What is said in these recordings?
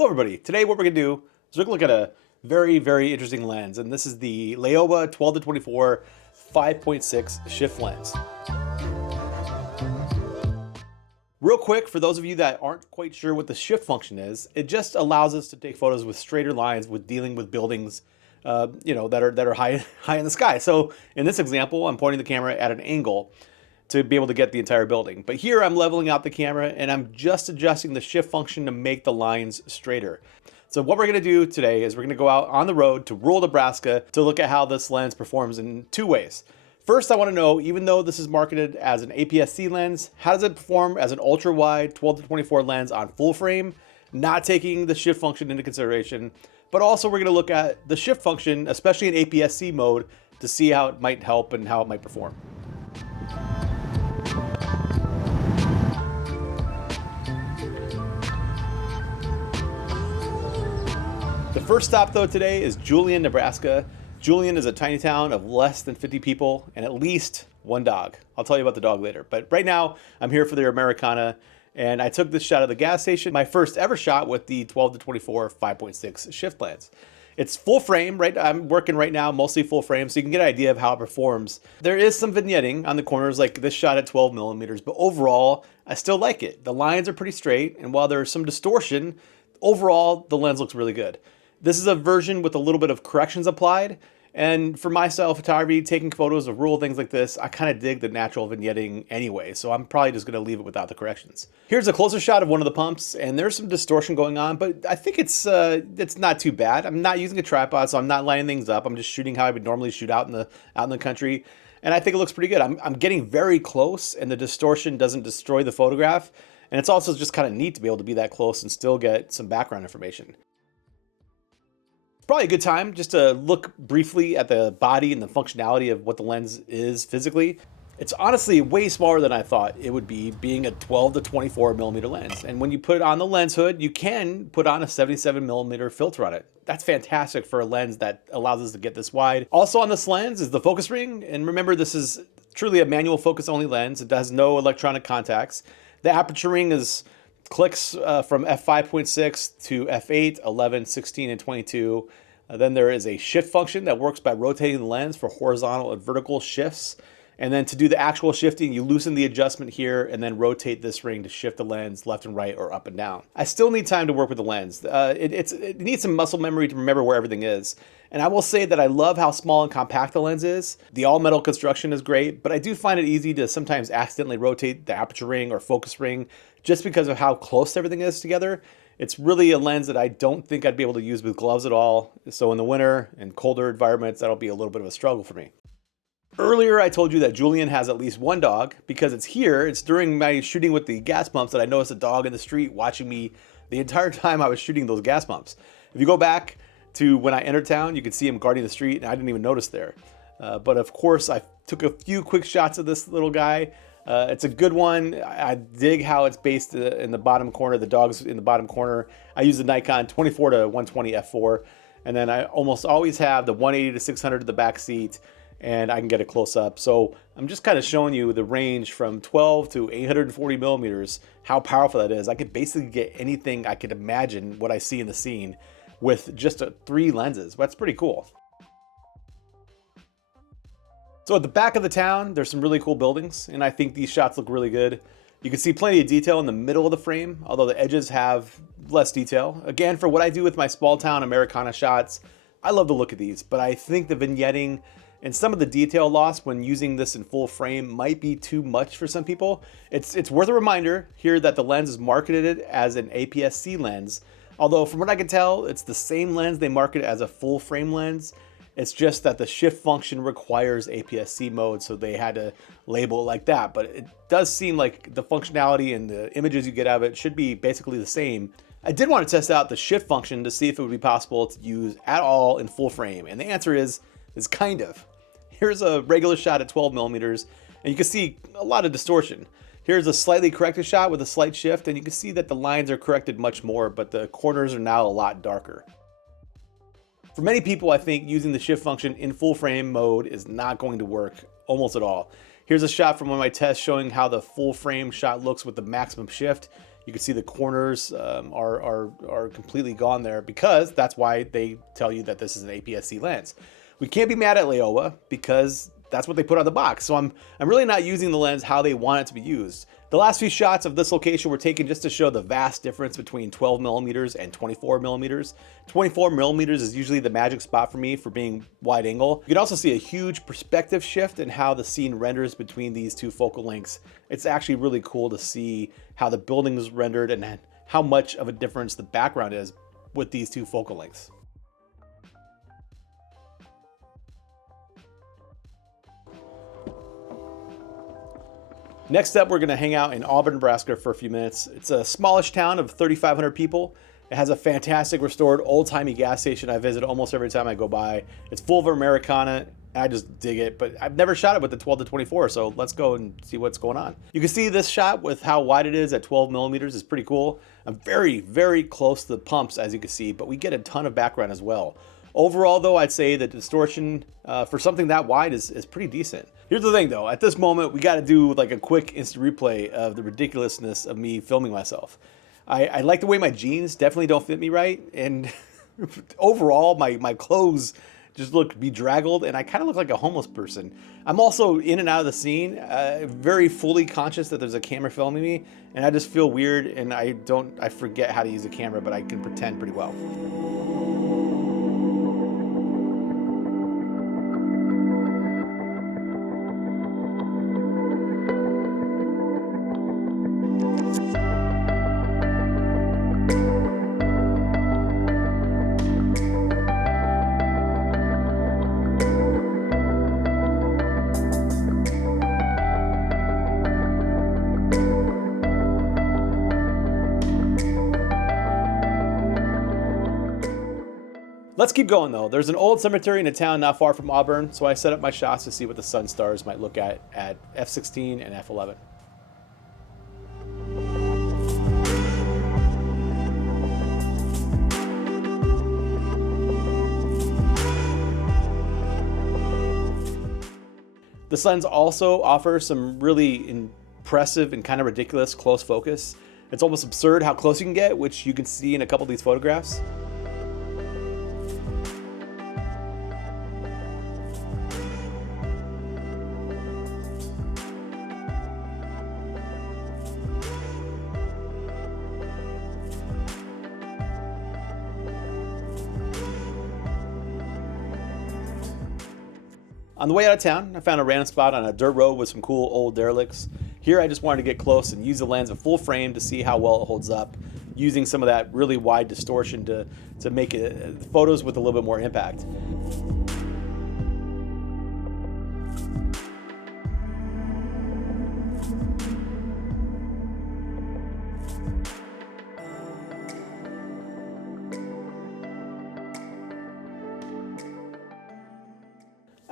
Hello everybody. Today what we're going to do is we're going to look at a very interesting lens, and this is the Laowa 12-24 5.6 shift lens. Real quick, for those of you that aren't quite sure what the shift function is, it just allows us to take photos with straighter lines with dealing with buildings that are high in the sky. So in this example, I'm pointing the camera at an angle to be able to get the entire building. But here I'm leveling out the camera and I'm just adjusting the shift function to make the lines straighter. So what we're gonna do today is we're gonna go out on the road to rural Nebraska to look at how this lens performs in two ways. First, I wanna know, even though this is marketed as an APS-C lens, how does it perform as an ultra-wide 12-24 lens on full frame, not taking the shift function into consideration. But also we're gonna look at the shift function, especially in APS-C mode, to see how it might help and how it might perform. The first stop though today is Julian, Nebraska. Julian is a tiny town of less than 50 people and at least one dog. I'll tell you about the dog later. But right now I'm here for their Americana, and I took this shot of the gas station, my first ever shot with the 12-24 5.6 shift lens. It's full frame, right? I'm working right now mostly full frame, so you can get an idea of how it performs. There is some vignetting on the corners, like this shot at 12 millimeters, but overall I still like it. The lines are pretty straight, and while there's some distortion, overall the lens looks really good. This is a version with a little bit of corrections applied. And for my style of photography, taking photos of rural things like this, I kind of dig the natural vignetting anyway. So I'm probably just going to leave it without the corrections. Here's a closer shot of one of the pumps, and there's some distortion going on, but I think it's not too bad. I'm not using a tripod, so I'm not lining things up. I'm just shooting how I would normally shoot out in the country. And I think it looks pretty good. I'm getting very close, and the distortion doesn't destroy the photograph. And it's also just kind of neat to be able to be that close and still get some background information. Probably a good time just to look briefly at the body and the functionality of what the lens is physically. It's honestly way smaller than I thought it would be, being a 12-24 millimeter lens. And when you put it on the lens hood, you can put on a 77 millimeter filter on it. That's fantastic for a lens that allows us to get this wide. Also on this lens is the focus ring. And remember, this is truly a manual focus only lens. It has no electronic contacts. The aperture ring clicks from f5.6 to f8, 11, 16, and 22. Then there is a shift function that works by rotating the lens for horizontal and vertical shifts. And then to do the actual shifting, you loosen the adjustment here and then rotate this ring to shift the lens left and right or up and down. I still need time to work with the lens. It needs some muscle memory to remember where everything is. And I will say that I love how small and compact the lens is. The all metal construction is great, but I do find it easy to sometimes accidentally rotate the aperture ring or focus ring just because of how close everything is together. It's really a lens that I don't think I'd be able to use with gloves at all. So in the winter and colder environments, that'll be a little bit of a struggle for me. Earlier, I told you that Julian has at least one dog because it's here. It's during my shooting with the gas pumps that I noticed a dog in the street watching me the entire time I was shooting those gas pumps. If you go back to when I entered town, you can see him guarding the street, and I didn't even notice there. But of course, I took a few quick shots of this little guy. It's a good one. I dig how it's based in the bottom corner. The dog's in the bottom corner. I use the Nikon 24 to 120 f4, and then I almost always have the 180 to 600 to the back seat, and I can get a close up. So I'm just kind of showing you the range from 12 to 840 millimeters, how powerful that is. I could basically get anything I could imagine what I see in the scene with just 3 lenses. That's pretty cool. So at the back of the town, there's some really cool buildings, and I think these shots look really good. You can see plenty of detail in the middle of the frame, although the edges have less detail. Again, for what I do with my small town Americana shots, I love the look of these, but I think the vignetting and some of the detail loss when using this in full frame might be too much for some people. It's worth a reminder here that the lens is marketed as an APS-C lens, although from what I can tell, it's the same lens they market as a full frame lens. It's just that the shift function requires APS-C mode, so they had to label it like that. But it does seem like the functionality and the images you get out of it should be basically the same. I did want to test out the shift function to see if it would be possible to use at all in full frame, and the answer is kind of. Here's a regular shot at 12 millimeters, and you can see a lot of distortion. Here's a slightly corrected shot with a slight shift, and you can see that the lines are corrected much more, but the corners are now a lot darker. For many people, I think using the shift function in full frame mode is not going to work almost at all. Here's a shot from one of my tests showing how the full frame shot looks with the maximum shift. You You can see the corners are completely gone there, because that's why they tell you that this is an APS-C lens. We can't be mad at Laowa because that's what they put on the box. So I'm really not using the lens how they want it to be used. The last few shots of this location were taken just to show the vast difference between 12 millimeters and 24 millimeters. 24 millimeters is usually the magic spot for me for being wide angle. You can also see a huge perspective shift in how the scene renders between these two focal lengths. It's actually really cool to see how the building is rendered and how much of a difference the background is with these two focal lengths. Next up, we're gonna hang out in Auburn, Nebraska for a few minutes. It's a smallish town of 3,500 people. It has a fantastic restored old-timey gas station I visit almost every time I go by. It's full of Americana, and I just dig it, but I've never shot it with the 12 to 24, so let's go and see what's going on. You can see this shot with how wide it is at 12 millimeters is pretty cool. I'm very, very close to the pumps, as you can see, but we get a ton of background as well. Overall, though, I'd say the distortion for something that wide is pretty decent. Here's the thing, though. At this moment, we got to do like a quick instant replay of the ridiculousness of me filming myself. I like the way my jeans definitely don't fit me right, and overall, my clothes just look bedraggled, and I kind of look like a homeless person. I'm also in and out of the scene, very fully conscious that there's a camera filming me, and I just feel weird, and I forget how to use a camera, but I can pretend pretty well. Let's keep going though. There's an old cemetery in a town not far from Auburn, so I set up my shots to see what the sun stars might look at f16 and f11. The Suns also offer some really impressive and kind of ridiculous close focus. It's almost absurd how close you can get, which you can see in a couple of these photographs. On the way out of town, I found a random spot on a dirt road with some cool old derelicts. Here I just wanted to get close and use the lens of full frame to see how well it holds up, using some of that really wide distortion to make photos with a little bit more impact.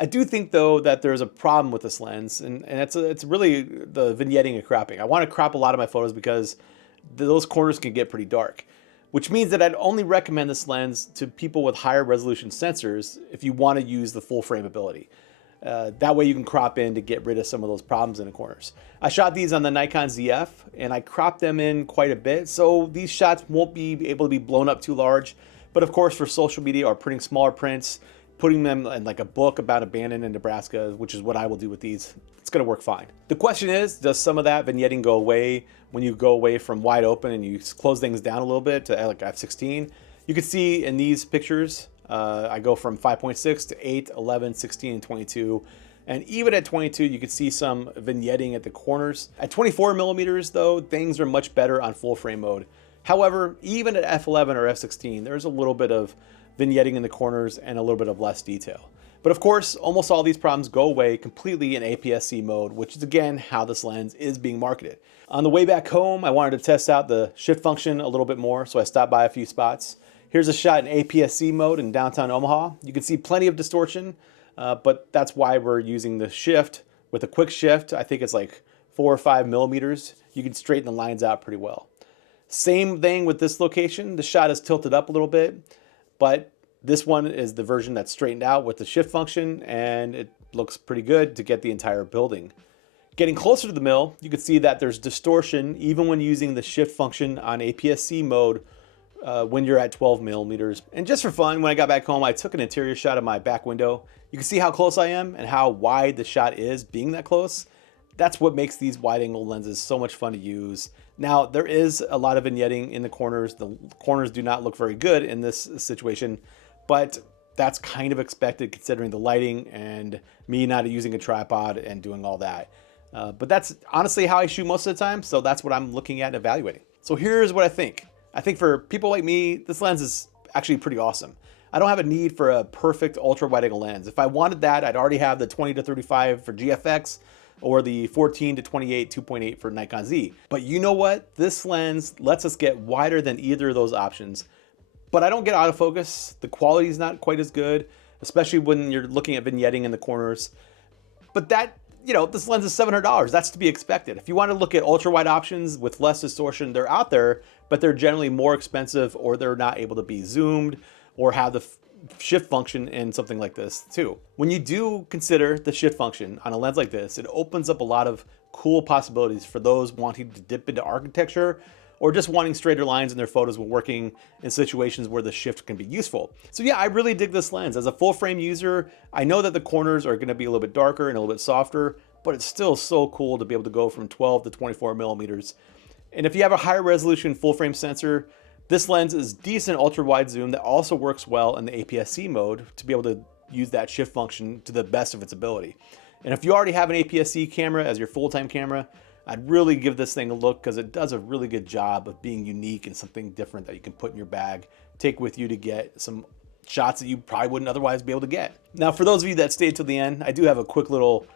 I do think, though, that there's a problem with this lens, and it's really the vignetting and cropping. I want to crop a lot of my photos because those corners can get pretty dark, which means that I'd only recommend this lens to people with higher resolution sensors if you want to use the full frame ability. That way you can crop in to get rid of some of those problems in the corners. I shot these on the Nikon ZF, and I cropped them in quite a bit, so these shots won't be able to be blown up too large. But of course, for social media or printing smaller prints, putting them in like a book about abandoned in Nebraska, which is what I will do with these, it's gonna work fine. The question is, does some of that vignetting go away when you go away from wide open and you close things down a little bit to like f16? You can see in these pictures, I go from 5.6 to 8, 11, 16, and 22. And even at 22, you can see some vignetting at the corners. At 24 millimeters though, things are much better on full frame mode. However, even at f11 or f16, there's a little bit of vignetting in the corners and a little bit of less detail. But of course, almost all these problems go away completely in APS-C mode, which is again how this lens is being marketed. On the way back home, I wanted to test out the shift function a little bit more, so I stopped by a few spots. Here's a shot in APS-C mode in downtown Omaha. You can see plenty of distortion, but that's why we're using the shift. With a quick shift, I think it's like 4 or 5 millimeters, you can straighten the lines out pretty well. Same thing with this location. The shot is tilted up a little bit, but this one is the version that's straightened out with the shift function, and it looks pretty good to get the entire building. Getting closer to the mill, you can see that there's distortion even when using the shift function on APS-C mode when you're at 12 millimeters. And just for fun, when I got back home, I took an interior shot of my back window. You can see how close I am and how wide the shot is being that close. That's what makes these wide angle lenses so much fun to use. Now, there is a lot of vignetting in the corners. The corners do not look very good in this situation, but that's kind of expected considering the lighting and me not using a tripod and doing all that. But that's honestly how I shoot most of the time, so that's what I'm looking at and evaluating. So here's what I think. I think for people like me, this lens is actually pretty awesome. I don't have a need for a perfect ultra wide angle lens. If I wanted that, I'd already have the 20-35 for GFX or the 14-28 2.8 for Nikon Z. But you know what? This lens lets us get wider than either of those options. But I don't get autofocus. The quality is not quite as good, especially when you're looking at vignetting in the corners. But that, you know, this lens is $700. That's to be expected. If you want to look at ultra wide options with less distortion, they're out there, but they're generally more expensive, or they're not able to be zoomed or have the shift function in something like this too. When you do consider the shift function on a lens like this, it opens up a lot of cool possibilities for those wanting to dip into architecture or just wanting straighter lines in their photos when working in situations where the shift can be useful. So yeah, I really dig this lens. As a full frame user, I know that the corners are gonna be a little bit darker and a little bit softer, but it's still so cool to be able to go from 12 to 24 millimeters. And if you have a higher resolution full frame sensor, this lens is decent ultra wide zoom that also works well in the APS-C mode to be able to use that shift function to the best of its ability. And if you already have an APS-C camera as your full-time camera, I'd really give this thing a look because it does a really good job of being unique and something different that you can put in your bag, take with you to get some shots that you probably wouldn't otherwise be able to get. Now, for those of you that stayed till the end, I do have a quick little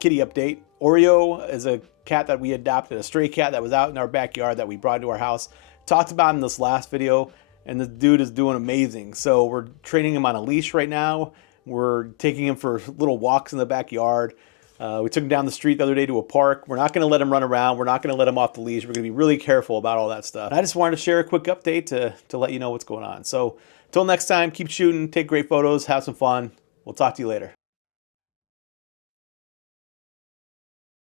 kitty update. Oreo is a cat that we adopted, a stray cat that was out in our backyard that we brought into our house. Talked about in this last video, and the dude is doing amazing. So we're training him on a leash right now. We're taking him for little walks in the backyard. We took him down the street the other day to a park. We're not gonna let him run around. We're not gonna let him off the leash. We're gonna be really careful about all that stuff. I just wanted to share a quick update to let you know what's going on. So until next time, keep shooting, take great photos, have some fun. We'll talk to you later.